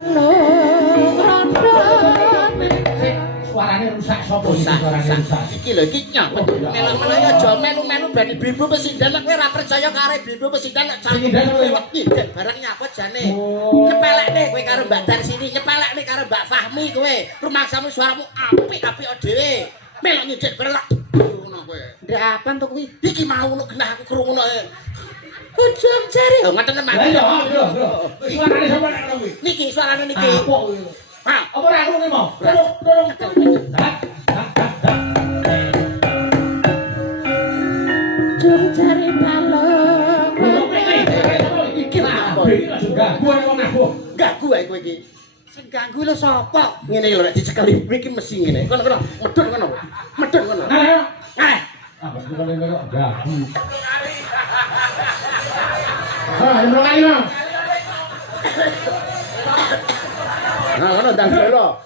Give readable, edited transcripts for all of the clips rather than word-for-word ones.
Suarane rusak sapa suarane rusak. Iki lho iki nyapa. Melu-melu aja melu-melu bani bibu pesindan kowe ora percaya karo bibu pesindan nek nyindan barang nyapa jane. Nyepelekne kowe karo Mbak Dar sini, nyepelekne karo Mbak Fahmi kowe. Rumaksamu suaramu apik-apik dhewe. Melok nyidek berlak. Ngono kowe. Ndek apan to kuwi? Iki mau ngono genah aku krungono. Ujung jari. Oh ngoten tenan. Iya, iya. Suarane sapa nek kuwi? Niki suarane niki. Apa kuwi? Hah, apa ora krungu mau? Tolong. Ujung jari balong. Iki apa? Iki ganggu wong aku. Ganggu ae kowe iki. Sing ganggu lho sapa? Ngene lho nek dicekeli iki mesti ngene. Kono medhun kono. Medhun kono. Nah. Ah, ganggu. Yang kali Bang. Nah, kono ndang lho.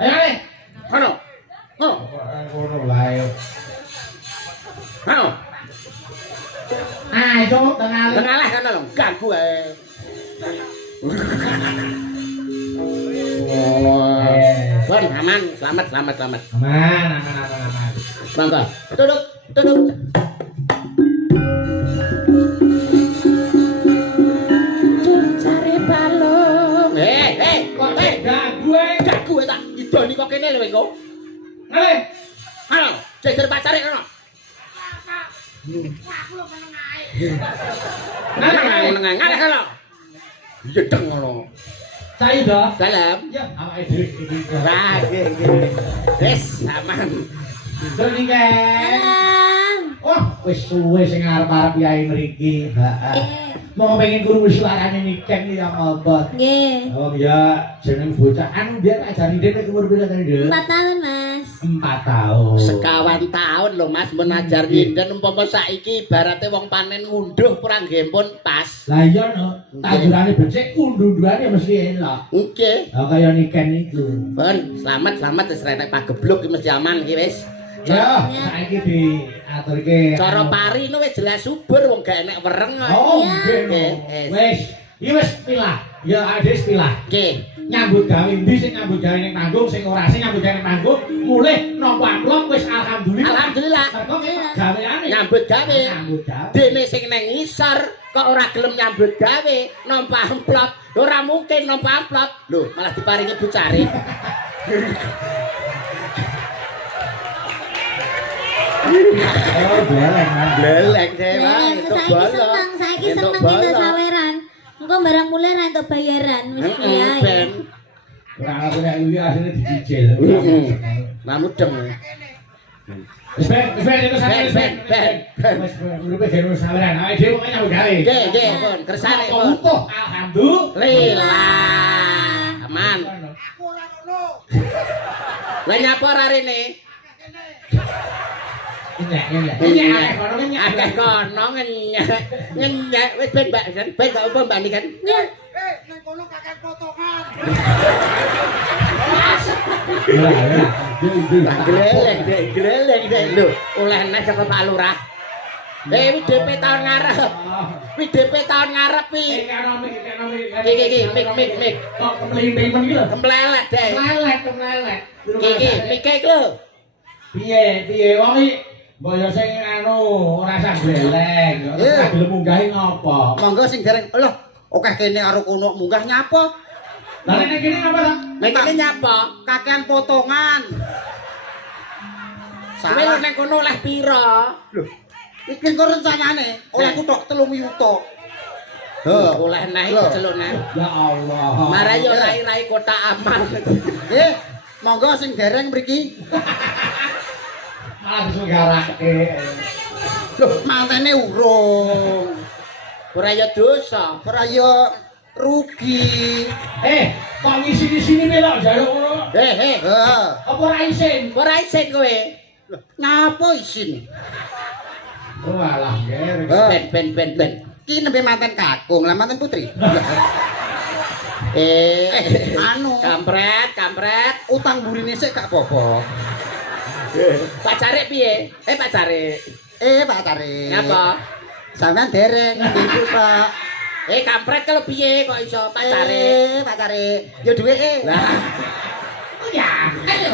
Ayo nih. Kono. Oh, Ngono lae. kono. Ayo tengah. Tengalah kono lho, ganggu ae. Bon, aman, selamat. Aman. Mangga. Duduk. Cari balung. Kok ganggu ae. Tak idoni kok kene lho engko. Ngale. Halo, jejer pacare kono. Aku lho meneng ae. Ngale kono. Yedeng ngono. Cai dah. Dalam. Ya, awake dhewe iki. Lah, nggih. Wis, aman. Doni kan. Oh, wis suwe sing arep-arep yai mriki. Heeh. Mau pengen krungu suarane Niken iki ya ngotot. Nggih. Oh ya, jeneng bocah anu biar ajari dhewe umur pira tadi, Dek? 4 tahun, Mas. 4 tahun. Sekawan tahun lho Mas mun ajar nyinden umpama saiki ibarate wong panen ngunduh kurang nggih pun pas. Lah iya no, tanjurane becik unduh-unduhane mesti enak. Nggih. Lah kaya Niken iku. Pun selamat wis renek pagebluk iki mesti aman iki wis. Ya, saiki diaturke. Cara pari no wis jelas subur wong gak enek wereng kok. Oh, nggih no. Wis, iki wis pilah. Ya ades pilah. Nggih. Nyambut gawe ndi sing nyambut gawe ning panggung, sing ora sing nyambut gawe ning panggung, mulih nampa amplop wis alhamdulillah. Alhamdulillah. Mergo gaweane Nyambut gawe. Nyambut gawe. Dene sing nang ngisor kok ora gelem nyambut gawe nampa amplop. Ora mungkin nampa amplop. Lho, malah diparingi bucare. Oh, beleng. Leleng deh, Bang. Itu Saiki seneng kita saweran. Engko barang mulai ra entuk bayaran wis piye. Ben. Ora aku nek iki asline dicicil. Mamudeng. Wis ben itu sampe Ben. Wis uripe dhewe saweran. Awake dhewe kok nyambut gawe. Nggih, pun. Kersane pun. Utuh, alhamdulillah. Aman. Aku ora ngono. Lah nyapa ora rene? Akeh kono ngenyek wis ben Mbak ben gak apa Mbak nikan. Nang kono kakek potongan. Gleleng dek lho, oleh nes saka Pak Lurah. WDP tahun ngarep. WDP tahun ngarep iki. Iki mik. Kok kemling-mling iki lho. Kemplelet dek. Kemlelet. Iki mik iki lho. Piye wong iki mbok yo sing anu ora usah gleleng. Ora gelem munggahi ngopo? Monggo sing dereng lho, akeh kene karo kono munggah nyapa? Lah nek kene ngapa ta? Nek kene nyapa? Kakean potongan. Salah nek kono oleh pira? Lho, iki kok rencanane oleh kutok 3 yuta. Oleh neh iki celuk neh. Ya Allah. Marai yo rai-rai kota aman. Monggo sing dereng mriki. Malah disegarake. Loh, mantene urung. Ora ya dosa, ora ya rugi. Kok ngisi di sini melok jaluk ngono? Apa ora isin? Ora isin kowe. Loh, ngapa isin? Oh alah, nggih. Ben. Ki nembe manten kakung, lah manten putri. Anu, kampret. Utang burine sik gak apa-apa. Pak Cari piye? Pak Cari. Pak Cari. Ngapa? Sampeyan dereng ibu Pak. Kampret kalau piye kok iso pacare? Yo duweke. Lah. Ya, ayo.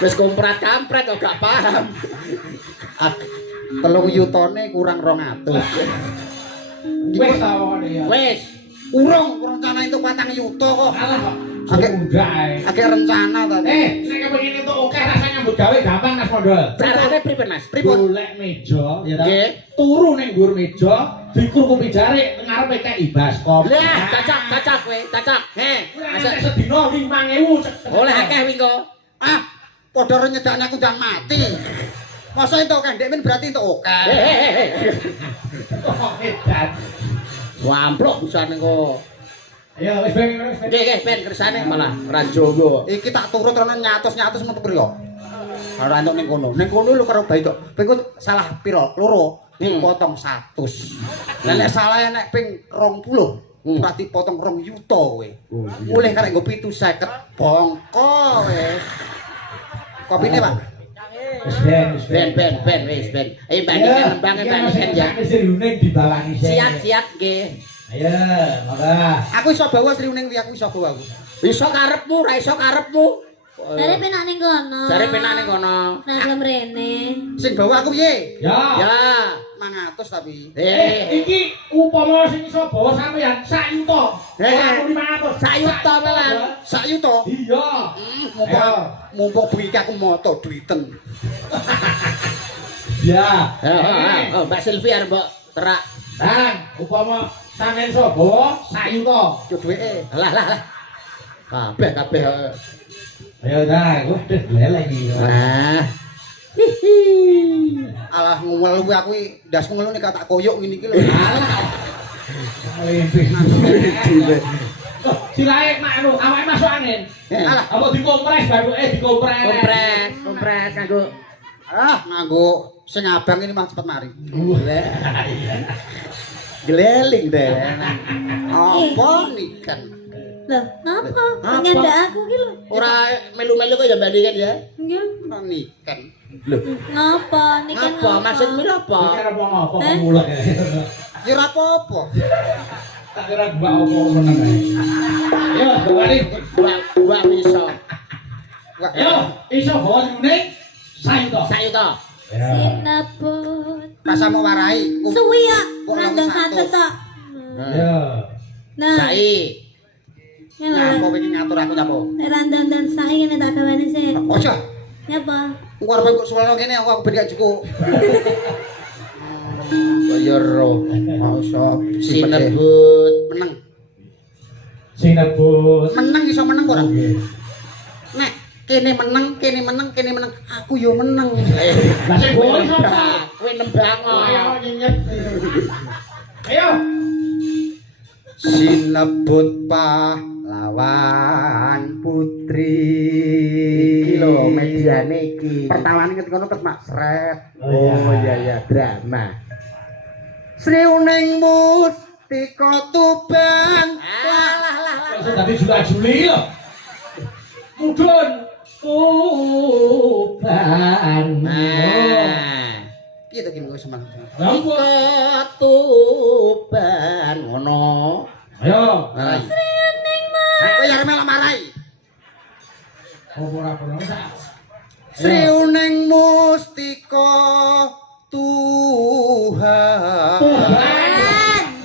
Wis kampret kok gak paham. 3 yutone kurang 200. Wis ta wong ya. Wis. Urung rencana itu 4 yuta kok. Alah kok. Agak Udah ae. agak rencana tadi. Nek kepengin itu oke rasanya nyambut gawe gampang Mas Mondol. Carane pripun Mas? Golek meja ya ta. Nggih. Turu ning dhuwur meja, dikurkupi jare ngarepe kei baskom. Lah, cocok kowe, cocok. Masa sedina 5.000. Oleh akeh wingo. Ah, padha nyedakne aku ndang mati. Masa itu kan Dek Men berarti itu oke. Kok edan. Wamplok bisa engko. Ayo wis ben. Nggih, ben kersane malah ra jowo. Iki tak turut rono nyatus-nyatus metu priyo. Ora entuk ning kono. Ning kono lho karo bae tok. Ping salah piro? Loro. Dipotong 100. Lah nek salah nek ping 20, berarti potong 2 yuta kowe. Mulih karek nggo 750 bongko kowe. Kopine, Pak. Ben wis ben. Ayo bandingkan ya. Sriuning dibawani Siap nggih. Ayo, monggo. Aku iso bawa sriuning kuwi aku iso bawa aku. Iso karepmu, ra iso karepmu. Jare penak ning kono. Jare penak ning kono. Nang mrene. Sing bawa aku piye? Ya. 500 tapi. Iki upama sing iso bawa sampeyan 1 yuta. Aku 500. 1 yuta malah. 1 yuta. Iya. Mumpung bengi aku moto duiten. Ya. Oh, Mbak Silvi arep mbok terak. Bang, upama sampeyan iso bawa 1 yuta. Yo duweke. Lah. Kabeh. Ayo dah, gue udah leleh iki. Nah. Alah ngumel kuwi aku ndas ngelu nek tak koyok ngene iki lho. Silae mak anu, awake masuk angin. Alah, Apa dikompres baru dikompres. Kompres kanggo nganggo sing abang ini mah cepet mari. geleling deh. Apa nikan? Loh, ngapa? Apa? Nyandak aku ki lho. Ora melu-melu kok ya bandingan ya. Nggih. Nikan. Loh, Ngapa? Niki apa maksudmu apa? Kira apa mulek. Ya ora apa-apa. Tak kira mbak opo meneng ae. Yo, bali. Dua iso. Yo, iso bawa nyuning sayuta. Sayuta. sinaput. Rasamu warai. Suwi ya, Kok randang langsung satu tok. Yo. Nah, Sai. Nah, kok iki ngatur aku nyapo? randang dan sai ngene tak gawane sih. Ojo. Nyapa? Engko arep kok suwalo kene aku ben gak cukup. Kaya roh. Masa Sinebut. meneng. Sinebut. Meneng iso meneng ora? Nek kene meneng. Aku yo meneng. Lah sing boleh sapa? Kowe nembang. Ayo nyenyet. Ayo. Sinebut pahlawan putri. Iki lho mediane iki. Pertawane ketika terus mak sret. Oh iya drama. Sriuning mustika Tuban. Lah. Tadi juga Juli lho. Mudun Tuban. Nah. Piye to ki kowe semangat? Ika Tuban ngono. Ayo. Sriuning Kowe ya melok marai. Ora perlu sak. Sriuning mustika Tuhan.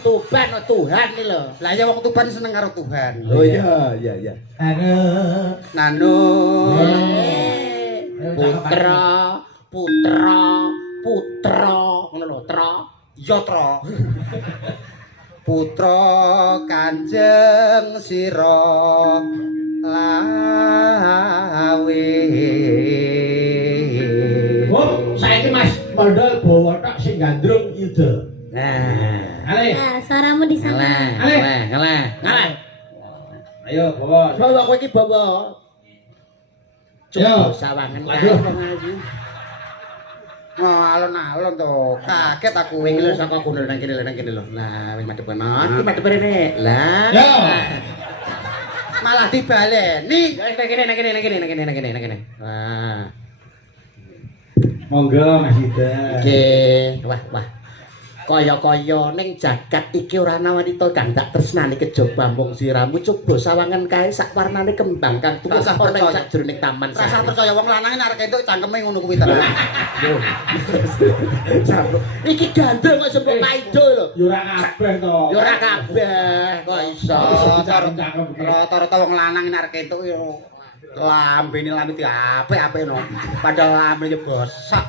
Tuban Tuhan iki lho. Lah ya wong Tuban seneng karo Tuhan. Oh iya. Anu. Nanun. Putra ngono lho, tra. Ya Tra. Putra Kanjeng Sira lawe. Oh, saiki Mas Mondol bawa tok sing gandrung yuda. Nah. Ale. Nah, suaramu di sana. Ngalah. Ayo bawa. Bawa kowe iki bawa. Yo. Sawangan Waduh. Oh, alon-alon to. Kaget aku. Kowe iki lho saka kono nang kene lho. Lah, wing madhep kono. Iki madhep rene. Lah. Yo. Malah dibaleni. Nang kene. Wah. Monggo Mas Ida. Oke. Wah. Kaya-kaya ning jagat iki ora ana wanita kang tak tresnani kejaba mung siramu coba sawangan kae sak warnane kembang kang tuwa ana ing sajroning taman. Rasa percaya wong lanang arek entuk cangkeme ngono kuwi tenan. Iki gandeng kok sempuk paido lho. Ya ora kabeh to. Ya ora kabeh kok iso. Rata-rata wong lanang arek entuk yo lambene lamit apik-apik no. Padahal lambene bosak.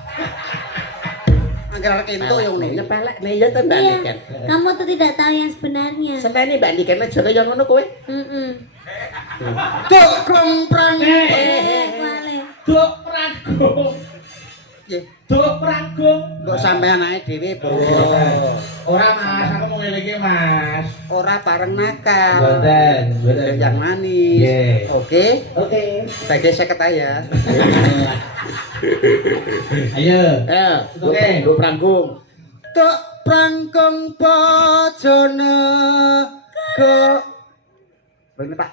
Angger arek entuk yo ngene. Nyepelek nih ya to Mbak Iya, Niken. kamu tuh tidak tahu yang sebenarnya. Senteni Mbak Niken aja kaya ngono kowe. Tuk kromprang. Wale. Duk pranggung. Nggih, Duk pranggung. kok sampean ae dhewe, Bro. Ora Mas, aku mau ngelingi Mas. Ora bareng nakal. Mboten. Yang manis. Nggih. Oke. Oke. Bagi 50 ya. Ayo. Oke, Mbok Pranggung. Tuk prangkong bojone ke Bener Pak.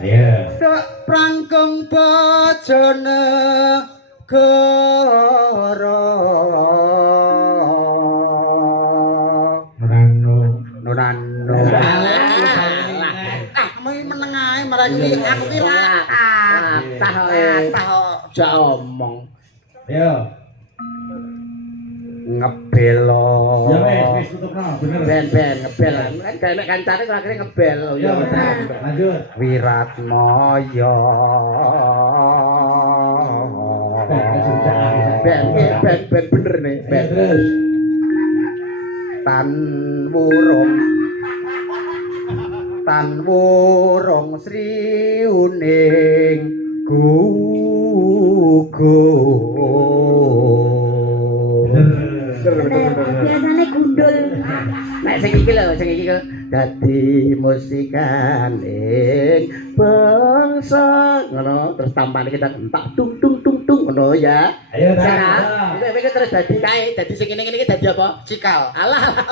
Ayo. Tuk prangkong bojone goro. Nunano. Meneng ae marang iki aku ki latah kok. Jak omong. Ayo. Ngebelo. Ya wis tutupno, bener. Ben ngebel. Kan nek kancane kok akhire ngebel. Ya bener. Lanjut. Wiratmaya. Ben bener nih. Ben. Terus. Tan wurung sriuning gugur. Biasanya gundul. Nek sing iki dadi musikaning bangsa ngono terus tampane kita entak tung tung ngono ya. Ayo Nah, iki terus dadi kae dadi sing ngene iki dadi apa? Cikal. Alah.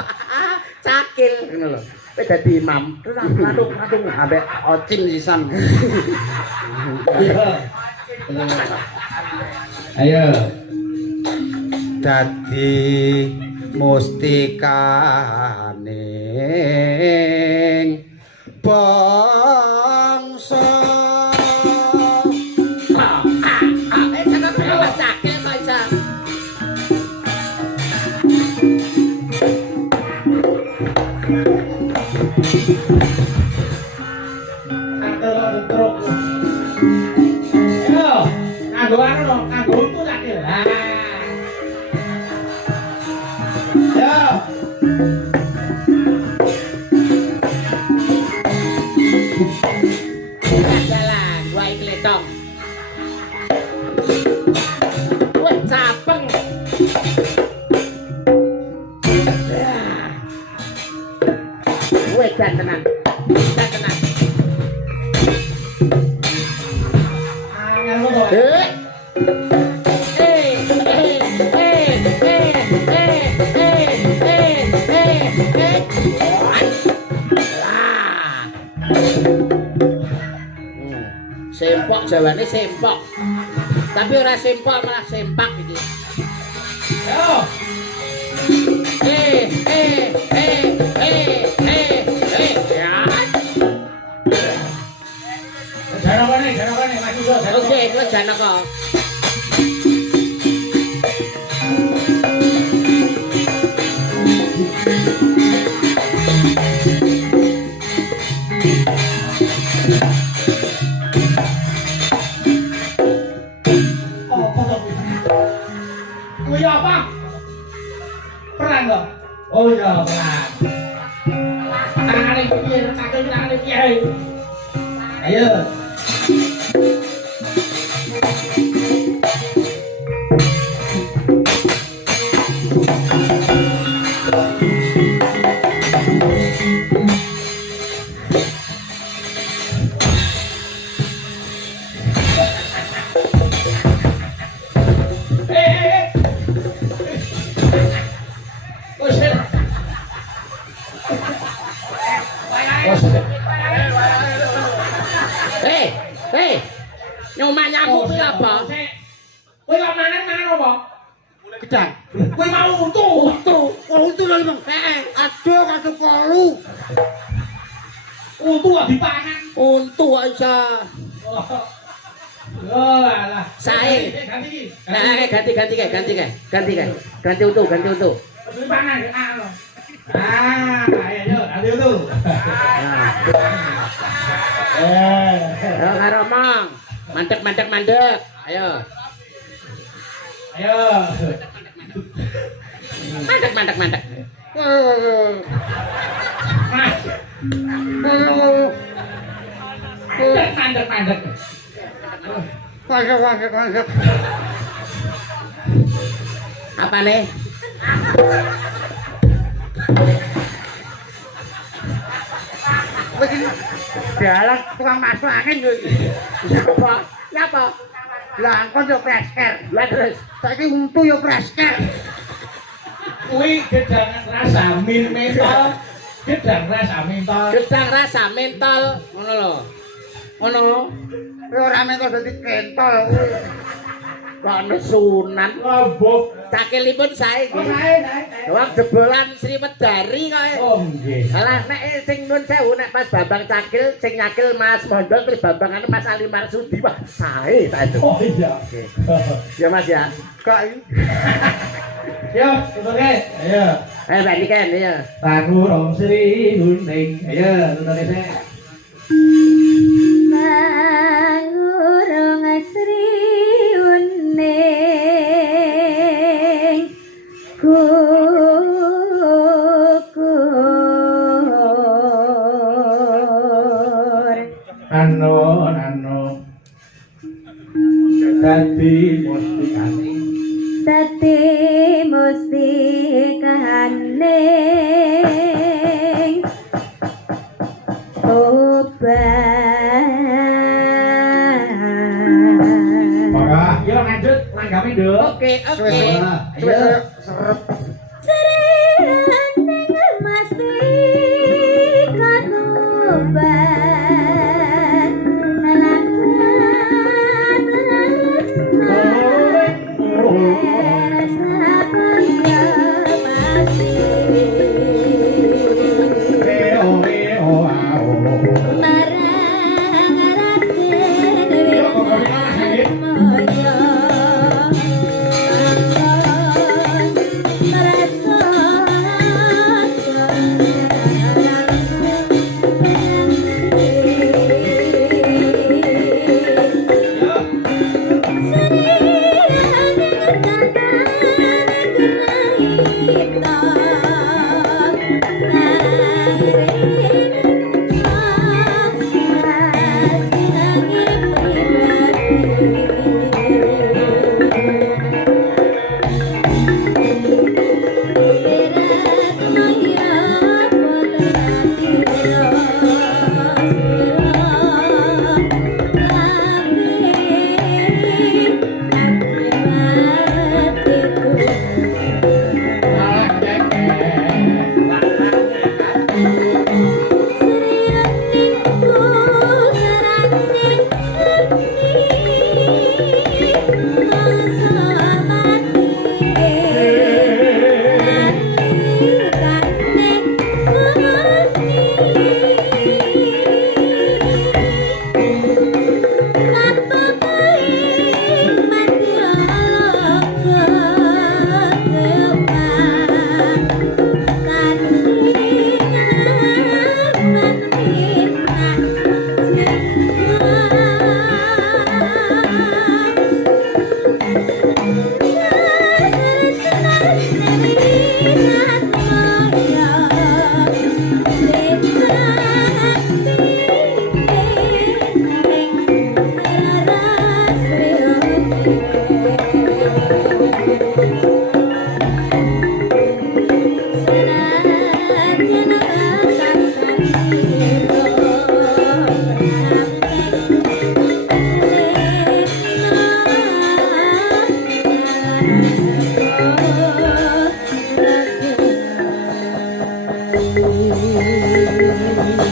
Cakil ngono lho. Kowe dadi imam terus adung Ambek ocin sisan. Ayo. Dadi mustikaning bangsa. Cakil kok iso. Ayo, nganggo untu tak kira. Ayo. Jalan, gua iki letong. Wah, capeng. Wah, tenan. Angel kok. Sempok jawane sempok. Tapi ora sempok malah sempak iki. Ayo. Ya. Jangan Mas Udo. Oke, itu Janaka. Apa to? Kuwi apa? Perang kok. Oh iya, perang. Tangane piye? Tangane piye? Ayo. Nyomah nyamuk kuwi apa? Kowe kok mangan apa? Gedang. Aduh kadung kolu. Untu kok dipangan. Untu kok iso. Oh, alah. Sae. Ganti. Nah, ganti untu. Dipangan. Ayo, ganti untu. Ayo karo mong. Mandek. Ayo. Mandek. Mandek. Masuk. Apa nih? Jalan tukang masuk angin lho. Apa? Lah engko yo presker. Lah terus Saiki untu yo presker. Kuwi gedangan rasa mentol. Gedang rasa mentol. ngono lho. Ngono. Ora mentol dadi kentol. Kok nesunan. Lombok. Cakilipun sae Oh, iki. sae. Wong jebolan Sriwedari kok. Oh, nggih. Alah nek sing nun sewu nek pas Bambang Cakil sing nyakil Mas Mondol terus Bambangane Mas Ali Marsudi wah sae ta itu. Oh iya. Ya Mas ya. Kok Yo, tutuke. Ayo. Ayo balikan ya. Tangu rong Sri Gunting. Ayo, tutuke sik. Mangurung Sri Uning kukur Ano. Dadi mustikane. dadi mustikane obat Monggo, yo lanjut langgame, Nduk. Oke. Ayo. Sering mastikan obat alakan rasa kaya pasti marang raden moyo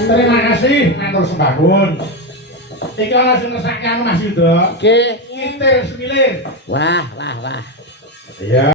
Terima kasih, matur sembahun. Iki langsung ngesake anu Mas Yuda. Oke. Kitir semilir. Wah. Iya.